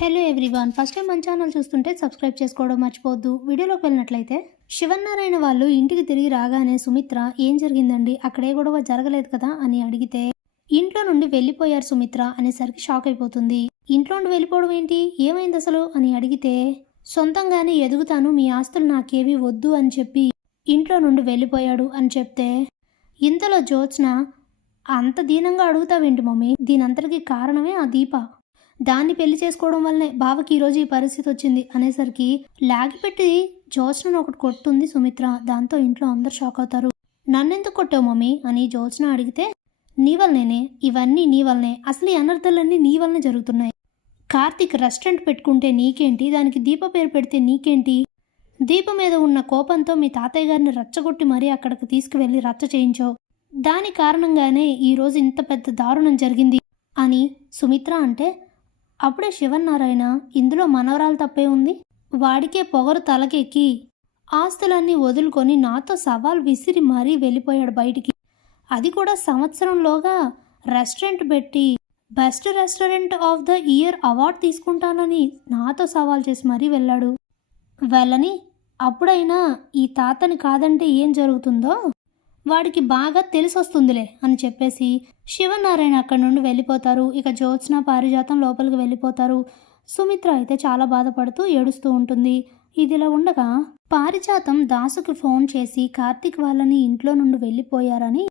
Hello everyone, first time మన channel చూస్తుంటే subscribe చేసుకోవడం మర్చిపోవద్దు. వీడియోలోకి వెళ్ళినట్లయితే శివన్నారాయణ వాళ్ళు ఇంటికి తిరిగి రాగానే సుమిత్ర ఏం జరిగిందండి, అక్కడే గొడవ జరగలేదు కదా అని అడిగితే ఇంట్లో నుండి వెళ్ళిపోయారు సుమిత్ర అనేసరికి షాక్ అయిపోతుంది. ఇంట్లో నుండి వెళ్ళిపోవడం ఏంటి, ఏమైంది అసలు అని అడిగితే సొంతంగానే ఎదుగుతాను, మీ ఆస్తులు నాకేవి వద్దు అని చెప్పి ఇంట్లో నుండి వెళ్ళిపోయాడు అని చెప్తే ఇంతలో జ్యోత్స్న అంత దీనంగా అడుగుతావేంటి మమ్మీ, దీనంతటికి కారణమే ఆ దీప, దాన్ని పెళ్లి చేసుకోవడం వల్లనే బావకి ఈరోజు ఈ పరిస్థితి వచ్చింది అనేసరికి లాగిపెట్టి జ్యోత్స్నను ఒకటి కొట్టుంది సుమిత్ర. దాంతో ఇంట్లో అందరు షాక్ అవుతారు. నన్నెందుకు కొట్టావు మమ్మీ అని జ్యోత్స్న అడిగితే నీ వల్లనే, ఇవన్నీ నీ వల్లనే, అసలు ఈ అనర్థాలన్నీ నీ వల్లనే జరుగుతున్నాయి. కార్తీక్ రెస్టారెంట్ పెట్టుకుంటే నీకేంటి, దానికి దీప పేరు పెడితే నీకేంటి, దీప మీద ఉన్న కోపంతో మీ తాతయ్య గారిని రచ్చగొట్టి మరీ అక్కడికి తీసుకువెళ్ళి రచ్చ చేయించావు, దాని కారణంగానే ఈరోజు ఇంత పెద్ద దారుణం జరిగింది అని సుమిత్ర అంటే అప్పుడే శివన్నారాయణ ఇందులో మనవరాలు తప్పే ఉంది, వాడికే పొగరు తలకెక్కి ఆస్తులన్నీ వదులుకొని నాతో సవాల్ విసిరి మరీ వెళ్ళిపోయాడు బయటికి, అది కూడా సంవత్సరంలోగా రెస్టారెంట్ పెట్టి best restaurant of the year award తీసుకుంటానని నాతో సవాల్ చేసి మరీ వెళ్ళాడు. వెళ్ళని అప్పుడైనా ఈ తాతని కాదంటే ఏం జరుగుతుందో వాడికి బాగా తెలిసొస్తుందిలే అని చెప్పేసి శివనారాయణ అక్కడి నుండి వెళ్ళిపోతారు. ఇక జ్యోత్స్న పారిజాతం లోపలికి వెళ్ళిపోతారు. సుమిత్ర అయితే చాలా బాధపడుతూ ఏడుస్తూ ఉంటుంది. ఇదిలా ఉండగా పారిజాతం దాసుకి ఫోన్ చేసి కార్తీక్ వాళ్ళని ఇంట్లో నుండి వెళ్ళిపోయారని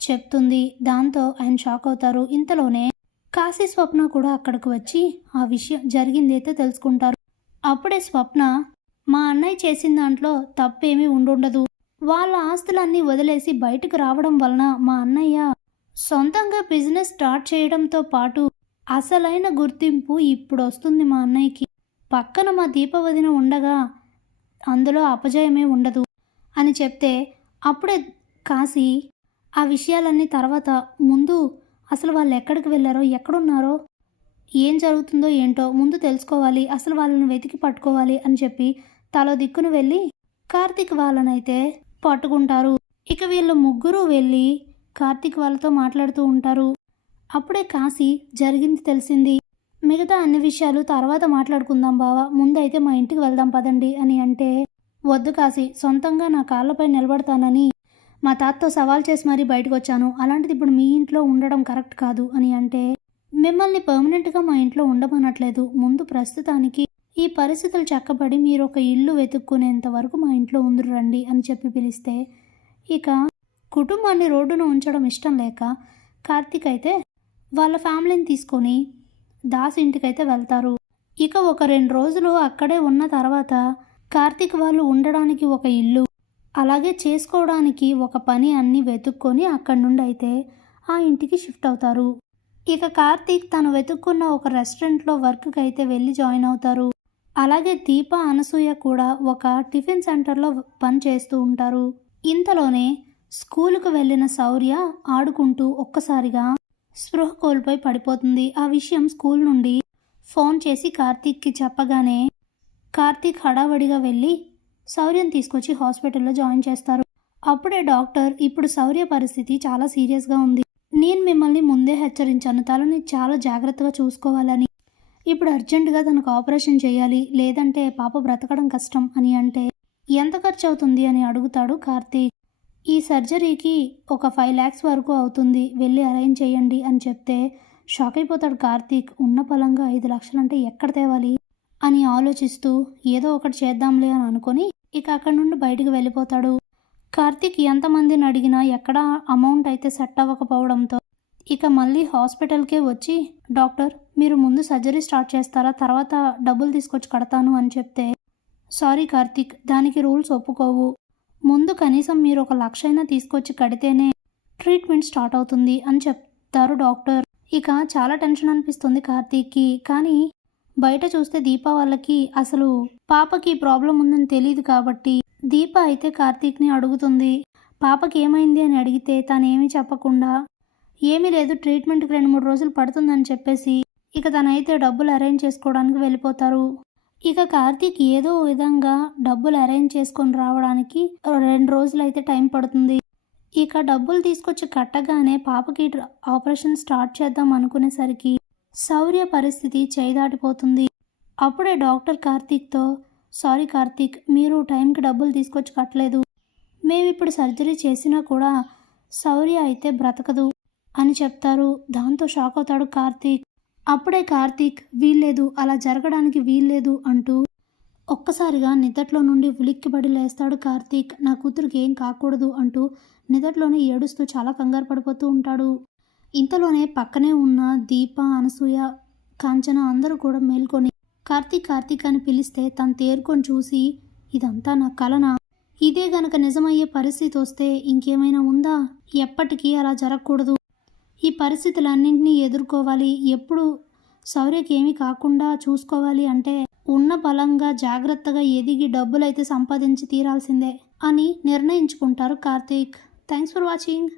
చెప్తుంది. దాంతో ఆయన షాక్ అవుతారు. ఇంతలోనే కాశీ స్వప్న కూడా అక్కడికి వచ్చి ఆ విషయం జరిగిందైతే తెలుసుకుంటారు. అప్పుడే స్వప్న మా అన్నయ్య చేసిన దాంట్లో తప్పేమీ ఉండుండదు, వాళ్ళ ఆస్తులన్నీ వదిలేసి బయటకు రావడం వలన మా అన్నయ్య సొంతంగా బిజినెస్ స్టార్ట్ చేయడంతో పాటు అసలైన గుర్తింపు ఇప్పుడు వస్తుంది మా అన్నయ్యకి, పక్కన మా దీపవదిన ఉండగా అందులో అపజయమే ఉండదు అని చెప్తే అప్పుడే కాశీ ఆ విషయాలన్నీ తర్వాత ముందు అసలు వాళ్ళు ఎక్కడికి వెళ్ళారో, ఎక్కడున్నారో, ఏం జరుగుతుందో ఏంటో ముందు తెలుసుకోవాలి, అసలు వాళ్ళని వెతికి పట్టుకోవాలి అని చెప్పి తలో దిక్కును వెళ్ళి కార్తీక్ వాళ్ళనైతే పట్టుకుంటారు. ఇక వీళ్ళు ముగ్గురు వెళ్ళి కార్తీక్ వాళ్ళతో మాట్లాడుతూ ఉంటారు. అప్పుడే కాశీ జరిగింది తెలిసింది, మిగతా అన్ని విషయాలు తర్వాత మాట్లాడుకుందాం బావా, ముందైతే మా ఇంటికి వెళ్దాం పదండి అని అంటే వద్దు కాశీ, సొంతంగా నా కాళ్ళపై నిలబడతానని మా తాతతో సవాల్ చేసి మరీ బయటకు వచ్చాను, అలాంటిది ఇప్పుడు మీ ఇంట్లో ఉండడం కరెక్ట్ కాదు అని అంటే మిమ్మల్ని పర్మనెంట్గా మా ఇంట్లో ఉండమనట్లేదు, ముందు ప్రస్తుతానికి ఈ పరిస్థితులు చక్కబడి మీరు ఒక ఇల్లు వెతుక్కునేంత వరకు మా ఇంట్లో ఉందురు రండి అని చెప్పి పిలిస్తే ఇక కుటుంబాన్ని రోడ్డున ఉంచడం ఇష్టం లేక కార్తీక్ అయితే వాళ్ళ ఫ్యామిలీని తీసుకొని దాస్ ఇంటికైతే వెళ్తారు. ఇక ఒక 2 రోజులు అక్కడే ఉన్న తర్వాత కార్తీక్ వాళ్ళు ఉండడానికి ఒక ఇల్లు అలాగే చేసుకోవడానికి ఒక పని అన్నీ వెతుక్కొని అక్కడి నుండి అయితే ఆ ఇంటికి షిఫ్ట్ అవుతారు. ఇక కార్తీక్ తను వెతుక్కున్న ఒక రెస్టారెంట్లో వర్క్కి అయితే వెళ్ళి జాయిన్ అవుతారు. అలాగే దీప అనసూయ కూడా ఒక టిఫిన్ సెంటర్లో పని చేస్తూ ఉంటారు. ఇంతలోనే స్కూలుకు వెళ్ళిన శౌర్య ఆడుకుంటూ ఒక్కసారిగా స్పృహ కోల్పోయి పడిపోతుంది. ఆ విషయం స్కూల్ నుండి ఫోన్ చేసి కార్తీక్కి చెప్పగానే కార్తీక్ హడావడిగా వెళ్ళి శౌర్యని తీసుకొచ్చి హాస్పిటల్లో జాయిన్ చేస్తారు. అప్పుడే డాక్టర్ ఇప్పుడు శౌర్య పరిస్థితి చాలా సీరియస్గా ఉంది, నేను మిమ్మల్ని ముందే హెచ్చరించాను, తనని చాలా జాగ్రత్తగా చూసుకోవాలని, ఇప్పుడు అర్జెంటుగా తనకు ఆపరేషన్ చేయాలి, లేదంటే పాప బ్రతకడం కష్టం అని అంటే ఎంత ఖర్చు అవుతుంది అని అడుగుతాడు కార్తీక్. ఈ సర్జరీకి ఒక 5 lakhs వరకు అవుతుంది, వెళ్ళి అరేంజ్ చేయండి అని చెప్తే షాక్ అయిపోతాడు కార్తీక్. ఉన్న పలంగా 5 లక్షలు అంటే ఎక్కడ తేవాలి అని ఆలోచిస్తూ ఏదో ఒకటి చేద్దాంలే అని అనుకొని ఇక అక్కడి నుండి బయటికి వెళ్ళిపోతాడు. కార్తీక్ ఎంతమందిని అడిగినా ఎక్కడా అమౌంట్ అయితే సెట్ అవ్వకపోవడంతో ఇక మళ్ళీ హాస్పిటల్కే వచ్చి డాక్టర్ మీరు ముందు సర్జరీ స్టార్ట్ చేస్తారా, తర్వాత డబ్బులు తీసుకొచ్చి కడతాను అని చెప్తే సారీ కార్తీక్, దానికి రూల్స్ ఒప్పుకోవు, ముందు కనీసం మీరు 1 లక్ష అయినా తీసుకొచ్చి కడితేనే ట్రీట్మెంట్ స్టార్ట్ అవుతుంది అని చెప్తారు డాక్టర్. ఇక చాలా టెన్షన్ అనిపిస్తుంది కార్తీక్కి. కానీ బయట చూస్తే దీప వాళ్ళకి అసలు పాపకి ప్రాబ్లం ఉందని తెలియదు కాబట్టి దీప అయితే కార్తీక్ని అడుగుతుంది, పాపకి ఏమైంది అని అడిగితే తనేమీ చెప్పకుండా ఏమీ లేదు, ట్రీట్మెంట్కి 2-3 రోజులు పడుతుందని చెప్పేసి ఇక తనైతే డబ్బులు అరేంజ్ చేసుకోవడానికి వెళ్ళిపోతారు. ఇక కార్తీక్ ఏదో విధంగా డబ్బులు అరేంజ్ చేసుకొని రావడానికి 2 రోజులు అయితే టైం పడుతుంది. ఇక డబ్బులు తీసుకొచ్చి కట్టగానే పాపకి ఆపరేషన్ స్టార్ట్ చేద్దాం అనుకునేసరికి శౌర్య పరిస్థితి చేయి దాటిపోతుంది. అప్పుడే డాక్టర్ కార్తీక్తో, సారీ కార్తీక్, మీరు టైంకి డబ్బులు తీసుకొచ్చి కట్టలేదు. మేమిప్పుడు సర్జరీ చేసినా కూడా శౌర్య అయితే బ్రతకదు అని చెప్తారు. దాంతో షాక్ అవుతాడు కార్తీక్. అప్పుడే కార్తీక్ వీల్లేదు, అలా జరగడానికి వీల్లేదు అంటూ ఒక్కసారిగా నిద్దట్లో నుండి ఉలిక్కిపడి లేస్తాడు కార్తీక్. నా కూతురికి ఏం కాకూడదు అంటూ నిద్దట్లోనే ఏడుస్తూ చాలా కంగారు పడిపోతూ ఉంటాడు. ఇంతలోనే పక్కనే ఉన్న దీప, అనసూయ, కాంచన అందరూ కూడా మేల్కొని కార్తీక్ కార్తీక్ అని పిలిస్తే తను తేరుకొని చూసి, ఇదంతా నా కలనా? ఇదే గనక నిజమయ్యే పరిస్థితి వస్తే ఇంకేమైనా ఉందా? ఎప్పటికీ అలా జరగకూడదు. ఈ పరిస్థితులన్నింటినీ ఎదుర్కోవాలి. ఎప్పుడు శౌర్యకి ఏమీ కాకుండా చూసుకోవాలి అంటే ఉన్న బలంగా జాగ్రత్తగా ఎదిగి డబ్బులైతే సంపాదించి తీరాల్సిందే అని నిర్ణయించుకుంటారు కార్తీక్. Thanks for watching.